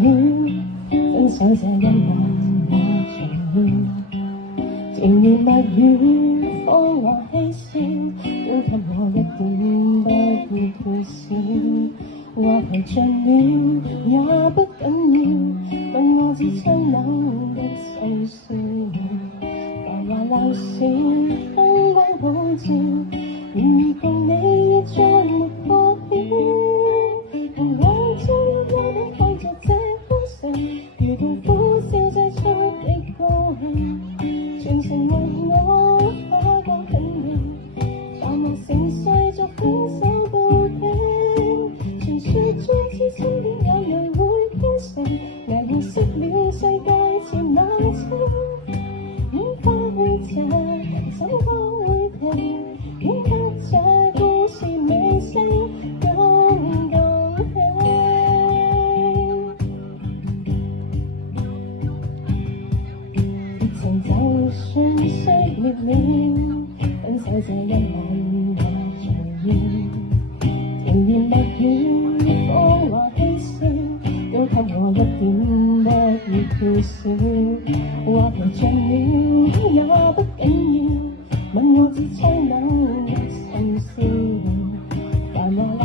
了，分手這一晚我做了，甜言蜜語謊話嬉笑，都給我一點不要缺少。話題盡了也不緊要，問我只蒼冷的心酸。繁華鬧市燈光普照，然而共你再沒破曉。同我朝一晚看着這封信，如同苦笑最初的高興，全程為我花光很妙，淡漠盛世作分手告別。傳說中痴心的有人會編成，危險熄了世界前冷清，煙花會謝，怎麼會停？偏給這故事尾聲更動聽。熱情就算熄滅了，分手這一晚我做要，甜言蜜語謊話嬉笑，都給我一點不要缺少。話題盡了也不緊要，問我只蒼冷的心思。繁華